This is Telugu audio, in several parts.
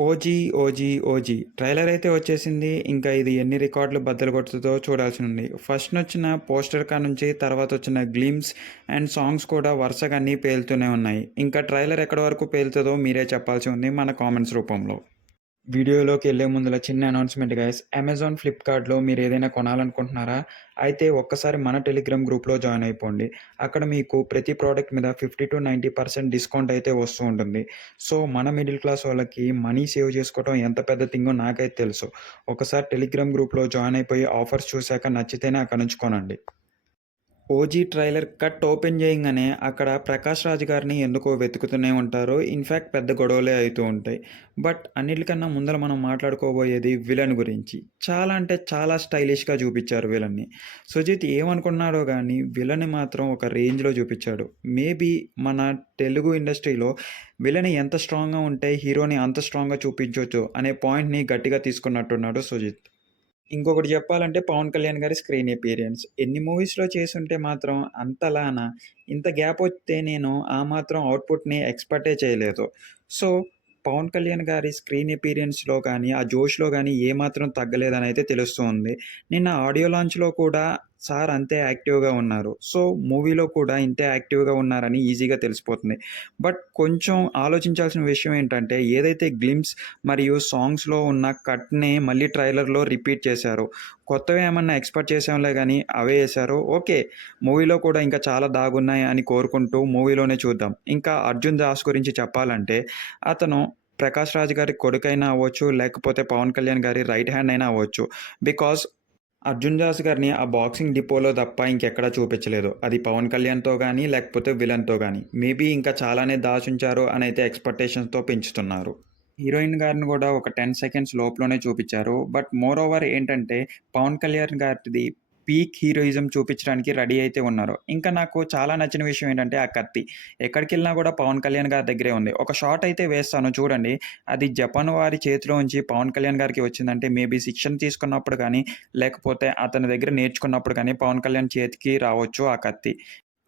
'ఓజీ ఓజీ ఓజీ' ట్రైలర్ అయితే వచ్చేసింది. ఇంకా ఇది ఎన్ని రికార్డులు బద్దలు కొడుతుందో చూడాల్సి ఉంది. ఫస్ట్ నొచ్చిన పోస్టర్ కాడ్నుంచి తర్వాత వచ్చిన గ్లింప్స్ అండ్ సాంగ్స్ కూడా వరుసగా అన్నీ పేలుతూనే ఉన్నాయి. ఇంకా ట్రైలర్ ఎక్కడి వరకు పేలుతదో మీరే చెప్పాల్సి ఉంది మన కామెంట్స్ రూపంలో. వీడియోలోకి వెళ్ళే ముందుల చిన్న అనౌన్స్‌మెంట్ గైస్. అమెజాన్, ఫ్లిప్‌కార్ట్‌లో మీరేదైనా కొనాలనుకుంటున్నారా? అయితే ఒక్కసారి మన టెలిగ్రామ్ గ్రూప్‌లో జాయిన్ అయిపోండి. అక్కడ మీకు ప్రతి ప్రోడక్ట్ మీద 50-90% డిస్కౌంట్ అయితే వస్తూ ఉంటుంది. సో, మన మిడిల్ క్లాస్ వాళ్ళకి మనీ సేవ్ చేసుకోవడం ఎంత పెద్ద థింగో నాకైతే తెలుసు. ఒకసారి టెలిగ్రామ్ గ్రూప్‌లో జాయిన్ అయిపోయి ఆఫర్స్ చూసాక నచ్చితేనే అక్కడి నుంచి కొనండి. 'ఓజీ' ట్రైలర్ కట్ ఓపెన్ చేయంగానే అక్కడ 'ప్రకాష్ రాజ్' గారిని ఎందుకో వెతుకుతూనే ఉంటారు. ఇన్‌ఫాక్ట్ పెద్ద గొడవలే అయితూ ఉంటాయి. బట్ అన్నిటికన్నా ముందల మనం మాట్లాడుకోబోయేది విలన్ గురించి. చాలా అంటే చాలా స్టైలిష్‌గా చూపిచ్చారు విలన్‌ని. సుజిత్ ఏమనుకున్నాడో గానీ విలన్‌ని మాత్రం ఒక రేంజ్‌లో చూపిచ్చాడు. మేబీ మన తెలుగు ఇండస్ట్రీలో విలన్ ఎంత స్ట్రాంగ్‌గా ఉంటే హీరోని అంత స్ట్రాంగ్‌గా చూపించొచ్చు అనే పాయింట్‌ని గట్టిగా తీసుకున్నట్టున్నాడు సుజిత్. ఇంకొకటి చెప్పాలంటే 'పవన్ కళ్యాణ్' గారి స్క్రీన్ అపియరెన్స్. ఎన్ని మూవీస్‌లో చేసుంటే మాత్రం అంతలానా ఇంత గ్యాపొస్తే నేను ఆ మాత్రం ఔట్‌పుట్‌ని ఎక్స్‌పెక్టే చేయలేదు. సో, 'పవన్ కళ్యాణ్' గారి స్క్రీన్ అపియరెన్స్‌లో గానీ, ఆ జోష్‌లో గానీ ఏమాత్రం తగ్గలేదనైతే తెలుస్తూ ఉంది. నిన్న ఆడియో లాంచ్‌లో కూడా సార్ అంతే యాక్టివ్‌గా ఉన్నారు. సో, మూవీలో కూడా ఇంతే యాక్టివ్‌గా ఉన్నారని ఈజీగా తెలిసిపోతుంది. బట్ కొంచెం ఆలోచించాల్సిన విషయం ఏంటంటే, ఏదైతే గ్లింప్స్ మరియు సాంగ్స్‌లో ఉన్న కట్‌నే మళ్ళీ ట్రైలర్‌లో రిపీట్ చేశారు. కొత్తవేమన్నా ఎక్స్‌పెక్ట్ చేసాంలే గానీ, అవే యేశారు. ఓకే. మూవీలో కూడా ఇంకా చాలా దాగున్నాయి అని కోరుకుంటూ మూవీలోనే చూద్దాం. ఇంకా 'అర్జున్ దాస్' గురించి చెప్పాలంటే, అతను 'ప్రకాష్ రాజ్' గారి కొడుకైనా అవ్వచ్చు, లేకపోతే 'పవన్ కళ్యాణ్' గారి రైట్ హ్యాండ్ అయినా అవ్వచ్చు. బికాజ్ 'అర్జున్ దాస్' గారిని ఆ బాక్సింగ్ డిపోలో తప్ప ఇంకెక్కడా చూపించలేదు. అది 'పవన్ కళ్యాణ్‌తో' గానీ, లేకపోతే విలన్‌తో గానీ. మేబీ ఇంకా చాలానే దాచుంచారు అనైతే ఎక్స్‌పెక్టేషన్స్‌తో పెంచుతున్నారు. హీరోయిన్ గారిని గూడా ఒక 10 సెకండ్స్ లోపులోనే చూపిచ్చారు. బట్ మోర్ ఓవర్ ఏంటంటే, పవన్ కళ్యాణ్ గారిది పీక్ హీరోయిజం చూపిచ్చడానికి రెడీ అయితే ఉన్నారు. ఇంకా నాకు చాలా నచ్చిన విషయం ఏంటంటే, ఆ కత్తి. ఎక్కడికెళ్ళినా గూడా పవన్ కళ్యాణ్ గారి దగ్గరే ఉంది. ఒక షాట్ అయితే వేస్తాను చూడండి. అది జపాన్ వారి చేతిలో నుంచి పవన్ కళ్యాణ్ గారికి వచ్చిందంటే, మేబీ శిక్షణ తీసుకున్నప్పుడు గానీ, లేకపోతే అతని దగ్గర నేర్చుకున్నప్పుడు గానీ, పవన్ కళ్యాణ్ చేతికి రావచ్చు ఆ కత్తి.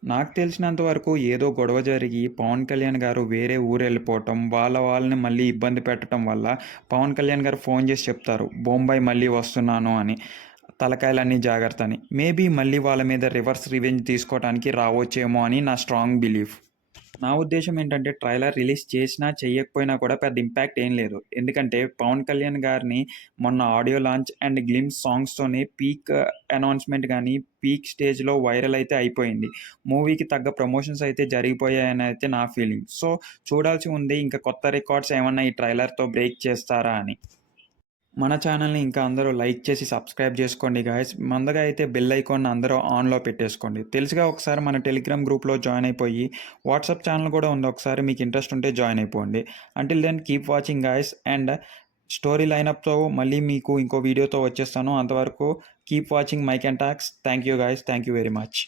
నాకు తెలిసినంత వరకు ఏదో గొడవ జరిగి పవన్ కళ్యాణ్ గారు వేరే ఊరెళ్ళిపోవటం, వాళ్ళని మళ్ళీ ఇబ్బంది పెట్టటం వల్ల పవన్ కళ్యాణ్ గారు ఫోన్ చేసి చెప్తారు, "బొంబాయి మళ్ళీ వస్తున్నాను" అని. తలకాయలన్నీ జాగ్రత్త అని. మేబీ మళ్ళీ వాళ్ళ మీద రివర్స్ రివెంజ్ తీసుకోవటానికి రావచ్చేమో అని నా స్ట్రాంగ్ బిలీఫ్. నా ఉద్దేశ్యం ఏంటంటే ట్రైలర్ రిలీజ్ చేసినా, చెయ్యకపోయినా కూడా పెద్ద ఇంపాక్ట్ ఏం లేదు. ఎందుకంటే పవన్ కళ్యాణ్ గారిని మొన్న ఆడియో లాంచ్ అండ్ గ్లిమ్స్ సాంగ్స్‌తోనే పీక్ అనౌన్స్‌మెంట్ గాని, పీక్ స్టేజ్‌లో వైరల్ అయితే అయిపోయింది. మూవీకి తగ్గ ప్రమోషన్స్ అయితే జరిగిపోయాయని అయితే నా ఫీలింగ్. సో, చూడాల్సి ఉంది ఇంకా కొత్త రికార్డ్స్ ఏమన్నా ఈ ట్రైలర్‌తో బ్రేక్ చేస్తారా అని. మన ఛానల్‌ని ఇంకా అందరూ లైక్ చేసి సబ్స్క్రైబ్ చేసుకోండి గాయ్స్. మందగా అయితే బెల్ ఐకాన్ అందరూ ఆన్‌లో పెట్టేసుకోండి. తెలుసుగా ఒకసారి మన టెలిగ్రామ్ గ్రూప్‌లో జాయిన్ అయిపోయి, వాట్సాప్ ఛానల్ కూడా ఉంది. ఒకసారి మీకు ఇంట్రెస్ట్ ఉంటే జాయిన్ అయిపోండి. Until then keep watching guys and story లైనప్‌తో మళ్ళీ మీకు ఇంకో వీడియోతో వచ్చేస్తాను. అంతవరకు keep watching Mike and talks. Thank you guys. Thank you very much.